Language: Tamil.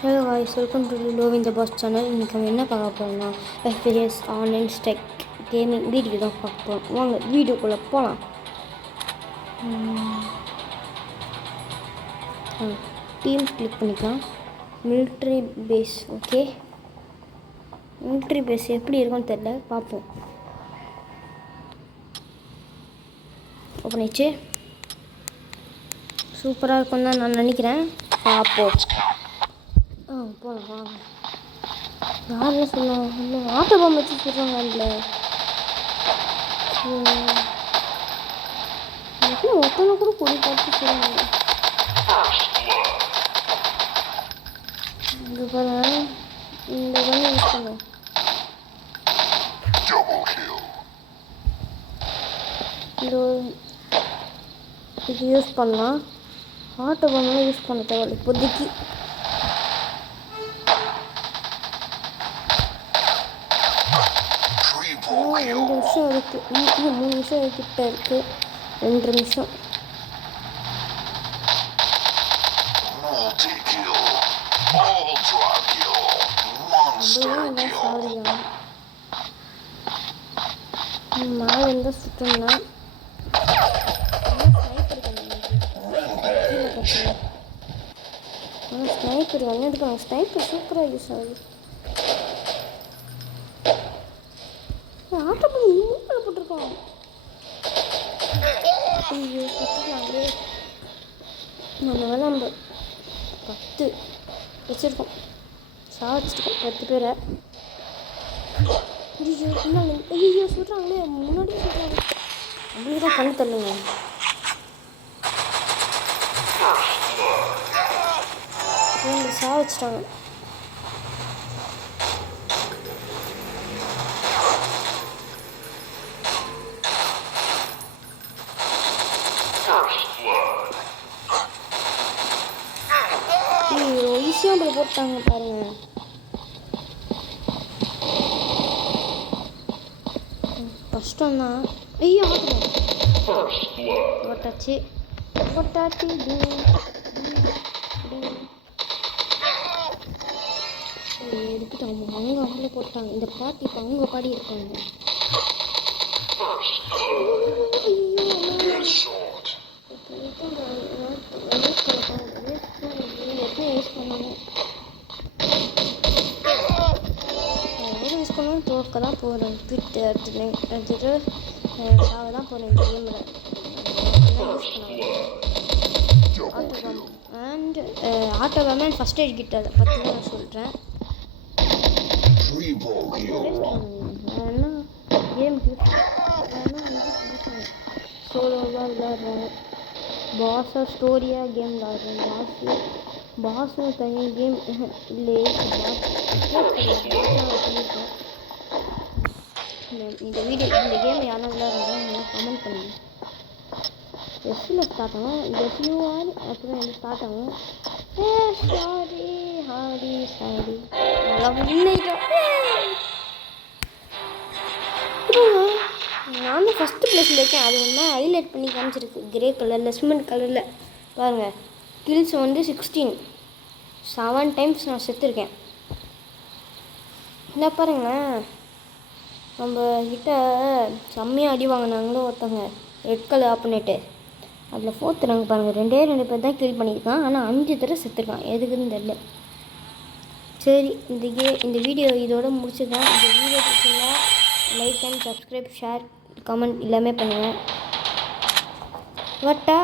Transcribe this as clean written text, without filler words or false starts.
Hello guys, welcome to Love in the Boss channel. இன்றைக்கி நம்ம என்ன பார்க்க போகிறோம்னா FPS ஆன்லைன் ஸ்டெக் கேமிங் வீடியோ தான் பார்க்க போகிறோம். வாங்க வீடியோக்குள்ளே போகலாம். டீம் கிளிக் பண்ணிக்கலாம். Military base. Okay, military base எப்படி இருக்குன்னு தெரில, பார்ப்போம். ஓப்பன் ஆயிடுச்சு. சூப்பராக இருக்கும்னு தான் நான் நினைக்கிறேன். பார்ப்போம். போகலாம் வாங்க. யாருமே சொல்லுவாங்க இல்லை, ஆட்டோ பாம்பு வச்சு சொல்கிறாங்க. அதில் ஒருத்தனை கூட கொடி பார்த்து சொல்லுவாங்க. இங்கே பாருங்க, இந்த கண்ணு யூஸ் பண்ணுவோம். இது யூஸ் பண்ணலாம். ஆட்டோ பாம்பெலாம் யூஸ் பண்ண தேவையில்லை இப்போதைக்கு. ரெண்டு நிமிஷம் இருக்குது, 3 நிமிஷம் கிட்ட இருக்குது. 2 நிமிஷம். மேலே இருந்தால் சுற்றணும்னா ஸ்னைப்பர் வந்து ஸ்னைப்பர் சூப்பராக யூஸ் ஆகுது. ஆட்டோ பண்ணி மூக்கில் போட்டிருக்கோம். ஐயோ சுற்றிக்கலாங்களே. நம்ம 10 வச்சுருக்கோம், சாதிச்சிருக்கோம் 10 பேரை. ஐயோ பின்னாடி ஐயோ சொல்கிறாங்களே, முன்னாடியே சொல்கிறாங்க. அப்படி தான் பண்ணி தரலுங்க. சாதிச்சிட்டாங்க. ஈஸியாக போட்டாங்க பாருங்க. கஷ்டம்தான். ஐயோ போட்டாச்சு போட்டாச்சு. எடுத்துட்டாங்க. அவங்க அவங்கள போட்டாங்க. இந்த பாட்டி இப்போ அவங்க பாடி இருக்காங்க. யூஸ் பண்ணணும். யூஸ் பண்ணணும். தோற்க தான் போகிறேன். ட்விட்டு எடுத்துட்டு சாக தான் போகிறேன் இந்த கேமில். யூஸ் பண்ணணும். ஆட்டோபாம் அண்ட் ஆட்டோபாம் அண்ட் ஃபஸ்ட் எய்ட் கிட்ட அதை பற்றி தான் நான் சொல்கிறேன். என்ன கேம் சோலோவாக விளையாடுறேன். பாஸாக ஸ்டோரியாக கேம் விளையாடுறேன். பாஸும் தனியாக கேம் இல்லை. இந்த கேம் யாரும் விளையாடுறாங்க கமெண்ட் பண்ணுங்க. எஸ்ஸில் ஸ்டார்ட் ஆகும். எஸ்யூஆர் அப்புறம் என்ன ஸ்டார்ட் ஆகும். சாரி நான் தான் ஃபஸ்ட்டு ப்ளேஸில் இருக்கேன். அது ஒன்றா ஹைலைட் பண்ணி காமிச்சிருக்கு கிரே கலரில், சிமெண்ட் கலரில். பாருங்கள், கில்ஸ் வந்து 16. 7 டைம்ஸ் நான் செத்துருக்கேன். என்ன பாருங்களேன், நம்ம கிட்ட செம்மையாக அடி வாங்கினாங்களோ ஒருத்தவங்க, ரெட் கலர் ஆப்போனேட்டு. அதில் 4th ரேங்க் பாருங்கள். 2 பேர் தான் கில் பண்ணியிருக்கான். ஆனால் 5 தடவை செத்துருக்கான். எதுக்குன்னு தெரியல. சரி, இந்த வீடியோ இதோட முடிச்சுதான். இந்த வீடியோ பிடிச்சிருந்தா like and subscribe, share, comment எல்லாமே பண்ணுங்கள். வட்டா